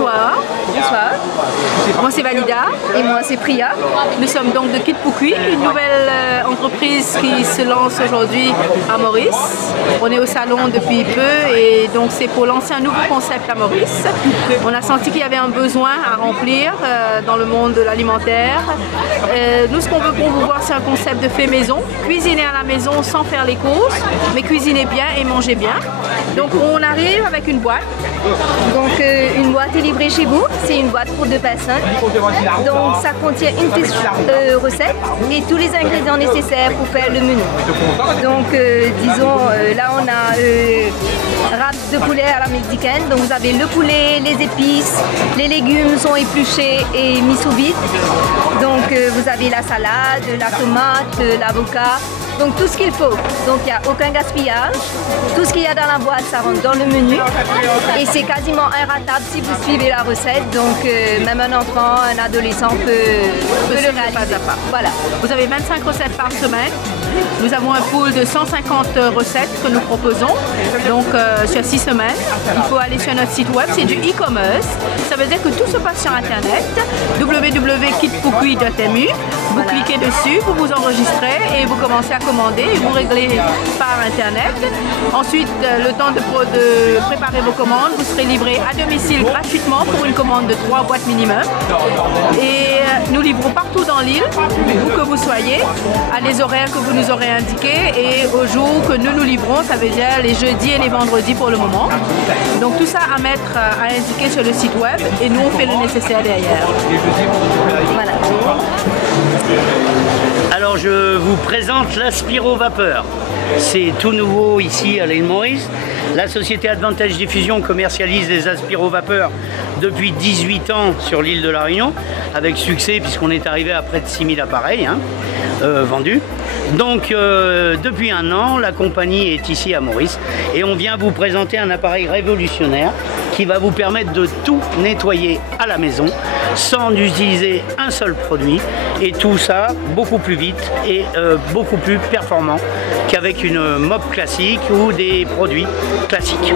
Bonsoir. Bonsoir. Moi c'est Valida et moi c'est Priya. Nous sommes donc de Kit Pukui, une nouvelle entreprise qui se lance aujourd'hui à Maurice. On est au salon depuis peu et donc c'est pour lancer un nouveau concept à Maurice. On a senti qu'il y avait un besoin à remplir dans le monde de l'alimentaire. Nous ce qu'on veut promouvoir c'est un concept de fait maison, cuisiner à la maison sans faire les courses, mais cuisiner bien et manger bien. Donc on arrive avec une boîte. Donc une boîte est livrée chez vous, c'est une boîte pour 2 personnes. Donc ça contient une petite recette et tous les ingrédients nécessaires pour faire le menu. Donc disons là on a wrap de poulet à la mexicaine. Donc vous avez le poulet, les épices, les légumes sont épluchés et mis sous vide. Donc vous avez la salade, la tomate, l'avocat. Donc tout ce qu'il faut, donc il n'y a aucun gaspillage, tout ce qu'il y a dans la boîte ça rentre dans le menu et c'est quasiment inratable si vous suivez la recette, donc même un enfant, un adolescent peut le réaliser. Voilà. Vous avez 25 recettes par semaine, nous avons un pool de 150 recettes que nous proposons, donc sur 6 semaines. Il faut aller sur notre site web, c'est du e-commerce, ça veut dire que tout se passe sur internet, www.kitpukui.mu, vous cliquez dessus, vous vous enregistrez et vous commencez à commander et vous réglez par internet. Ensuite, le temps de préparer vos commandes, vous serez livré à domicile gratuitement pour une commande de 3 boîtes minimum. Et nous livrons partout dans l'île, où que vous soyez, à les horaires que vous nous aurez indiqués et aux jours que nous livrons, ça veut dire les jeudis et les vendredis pour le moment. Donc tout ça à mettre, à indiquer sur le site web et nous on fait le nécessaire derrière. Voilà. Alors je vous présente l'Aspiro Vapeur. C'est tout nouveau ici à l'île Maurice. La société Advantage Diffusion commercialise les Aspiro Vapeur depuis 18 ans sur l'île de la Réunion, avec succès puisqu'on est arrivé à près de 6000 appareils vendus. Donc depuis 1 an, la compagnie est ici à Maurice et on vient vous présenter un appareil révolutionnaire qui va vous permettre de tout nettoyer à la maison sans utiliser un seul produit et tout ça beaucoup plus vite et beaucoup plus performant qu'avec une mop classique ou des produits classiques.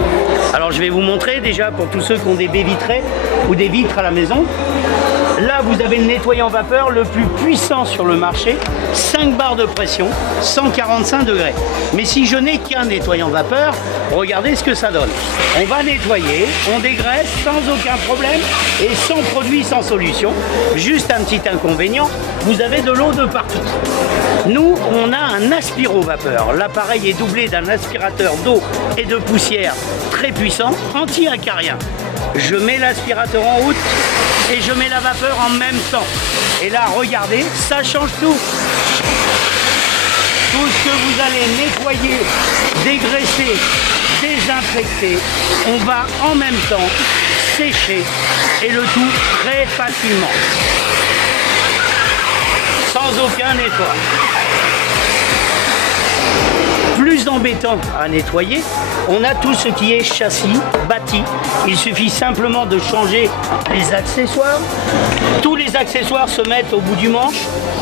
Alors je vais vous montrer déjà pour tous ceux qui ont des baies vitrées ou des vitres à la maison. Là, vous avez le nettoyant vapeur le plus puissant sur le marché, 5 barres de pression, 145 degrés. Mais si je n'ai qu'un nettoyant vapeur, regardez ce que ça donne. On va nettoyer, on dégraisse sans aucun problème et sans produit, sans solution. Juste un petit inconvénient, vous avez de l'eau de partout. Nous, on a un aspiro vapeur. L'appareil est doublé d'un aspirateur d'eau et de poussière très puissant, anti-acarien. Je mets l'aspirateur en route et je mets la vapeur en même temps. Et là, regardez, ça change tout. Tout ce que vous allez nettoyer, dégraisser, désinfecter, on va en même temps sécher et le tout très facilement. Sans aucun nettoyage. Plus embêtant à nettoyer, on a tout ce qui est châssis, bâti. Il suffit simplement de changer les accessoires. Tous les accessoires se mettent au bout du manche.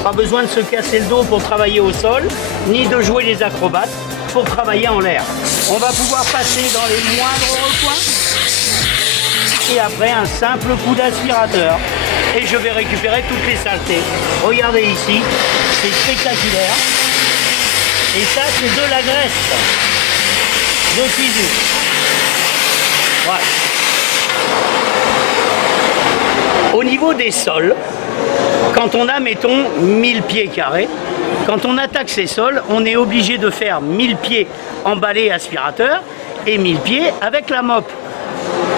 Pas besoin de se casser le dos pour travailler au sol, ni de jouer les acrobates pour travailler en l'air. On va pouvoir passer dans les moindres recoins. Et après un simple coup d'aspirateur. Et je vais récupérer toutes les saletés. Regardez ici, c'est spectaculaire. Et ça, c'est de la graisse de cuisine. Voilà. Au niveau des sols, quand on a, mettons, 1000 pieds carrés, quand on attaque ces sols, on est obligé de faire 1000 pieds emballés aspirateur et 1000 pieds avec la mop.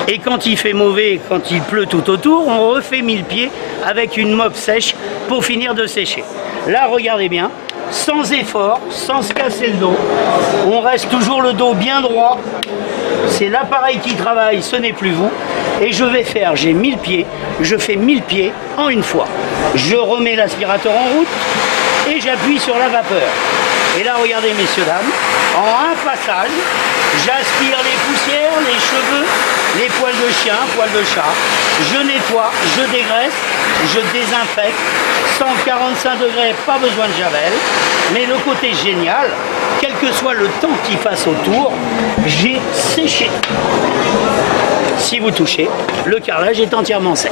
Et quand il fait mauvais, quand il pleut tout autour, on refait 1000 pieds avec une mop sèche pour finir de sécher. Là, regardez bien. Sans effort, sans se casser le dos. On reste toujours le dos bien droit. C'est l'appareil qui travaille, ce n'est plus vous. Et je vais faire, j'ai 1000 pieds, je fais 1000 pieds en une fois. Je remets l'aspirateur en route et j'appuie sur la vapeur. Et là, regardez, messieurs, dames, en un passage, j'aspire les poussières, les cheveux, les poils de chien, poils de chat. Je nettoie, je dégraisse, je désinfecte. 145 degrés, pas besoin de javel. Mais le côté génial, quel que soit le temps qu'il fasse autour, j'ai séché. Si vous touchez, le carrelage est entièrement sec.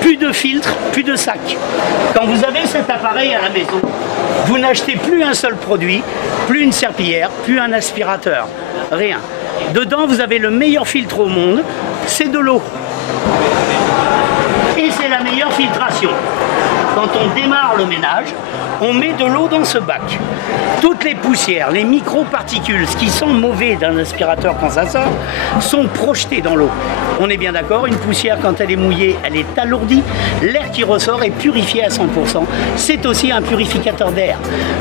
Plus de filtre, plus de sac. Quand vous avez cet appareil à la maison, vous n'achetez plus un seul produit, plus une serpillière, plus un aspirateur, rien. Dedans, vous avez le meilleur filtre au monde, c'est de l'eau. Et c'est la meilleure filtration. Quand on démarre le ménage, on met de l'eau dans ce bac. Toutes les poussières, les microparticules, ce qui sent mauvais d'un aspirateur quand ça sort, sont projetées dans l'eau. On est bien d'accord, une poussière quand elle est mouillée, elle est alourdie. L'air qui ressort est purifié à 100%. C'est aussi un purificateur d'air.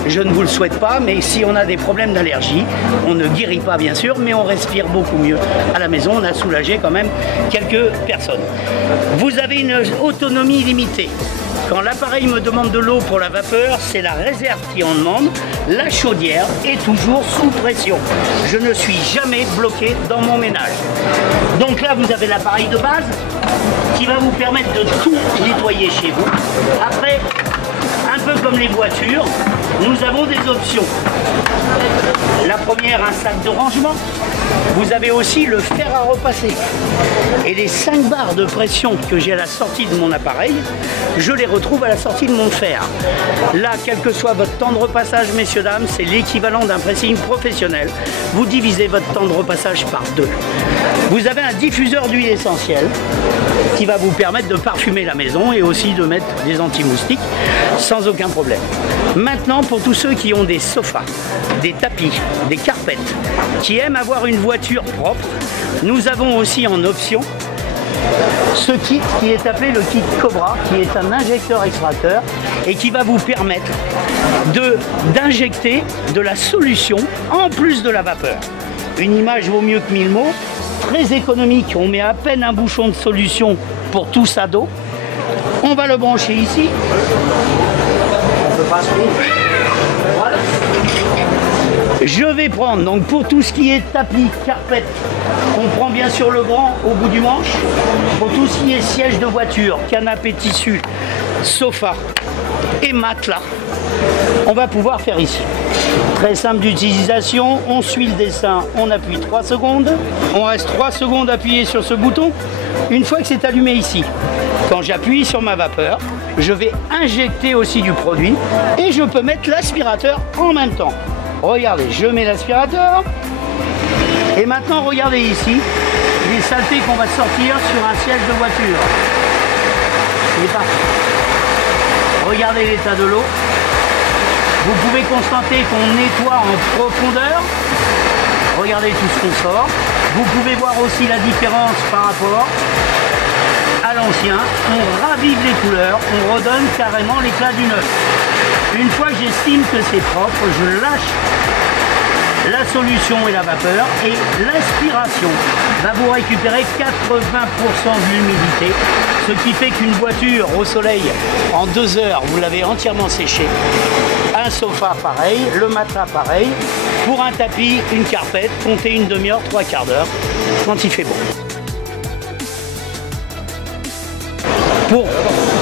Je ne vous le souhaite pas, mais si on a des problèmes d'allergie, on ne guérit pas bien sûr, mais on respire beaucoup mieux. À la maison, on a soulagé quand même quelques personnes. Vous avez une autonomie limitée. Quand l'appareil me demande de l'eau pour la vapeur, c'est la réserve qui en demande. La chaudière est toujours sous pression. Je ne suis jamais bloqué dans mon ménage. Donc là, vous avez l'appareil de base qui va vous permettre de tout nettoyer chez vous. Après, un peu comme les voitures, nous avons des options. La première, un sac de rangement. Vous avez aussi le fer à repasser. Et les 5 barres de pression que j'ai à la sortie de mon appareil, je les retrouve à la sortie de mon fer. Là, quel que soit votre temps de repassage, messieurs, dames, c'est l'équivalent d'un pressing professionnel. Vous divisez votre temps de repassage par 2. Vous avez un diffuseur d'huile essentielle qui va vous permettre de parfumer la maison et aussi de mettre des anti-moustiques sans aucun problème. Maintenant, pour tous ceux qui ont des sofas, des tapis, des carpettes, qui aiment avoir une voiture propre, nous avons aussi en option ce kit qui est appelé le kit Cobra, qui est un injecteur extracteur et qui va vous permettre d'injecter de la solution en plus de la vapeur. Une image vaut mieux que 1000 mots, très économique, on met à peine un bouchon de solution pour tout ça d'eau. On va le brancher ici. On peut pas se tromper. Voilà. Je vais prendre, donc pour tout ce qui est tapis, carpette, on prend bien sûr le grand au bout du manche. Pour tout ce qui est siège de voiture, canapé tissu, sofa et matelas, on va pouvoir faire ici. Très simple d'utilisation, on suit le dessin, on appuie 3 secondes, on reste 3 secondes appuyé sur ce bouton. Une fois que c'est allumé ici, quand j'appuie sur ma vapeur, je vais injecter aussi du produit et je peux mettre l'aspirateur en même temps. Regardez, je mets l'aspirateur et maintenant regardez ici les saletés qu'on va sortir sur un siège de voiture. C'est parti. Regardez l'état de l'eau. Vous pouvez constater qu'on nettoie en profondeur. Regardez tout ce qu'on sort. Vous pouvez voir aussi la différence par rapport à l'ancien. On ravive les couleurs, on redonne carrément l'éclat du neuf. Une fois que j'estime que c'est propre, je lâche la solution et la vapeur et l'aspiration va vous récupérer 80% de l'humidité, ce qui fait qu'une voiture au soleil, en 2 heures, vous l'avez entièrement séché. Un sofa pareil, le matelas pareil, pour un tapis, une carpette, comptez une demi-heure, 3/4 d'heure, quand il fait beau.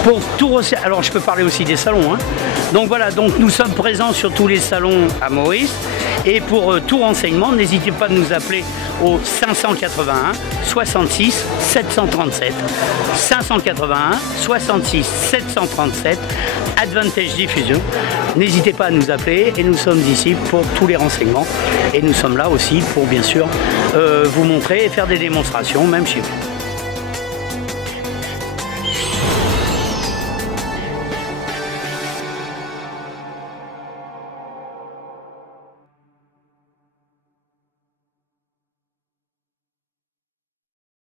Pour tout refaire, alors je peux parler aussi des salons, hein. Donc voilà, donc nous sommes présents sur tous les salons à Maurice. Et pour tout renseignement, n'hésitez pas à nous appeler au 581 66 737. 581 66 737, Advantage Diffusion. N'hésitez pas à nous appeler et nous sommes ici pour tous les renseignements. Et nous sommes là aussi pour bien sûr vous montrer et faire des démonstrations, même chez vous.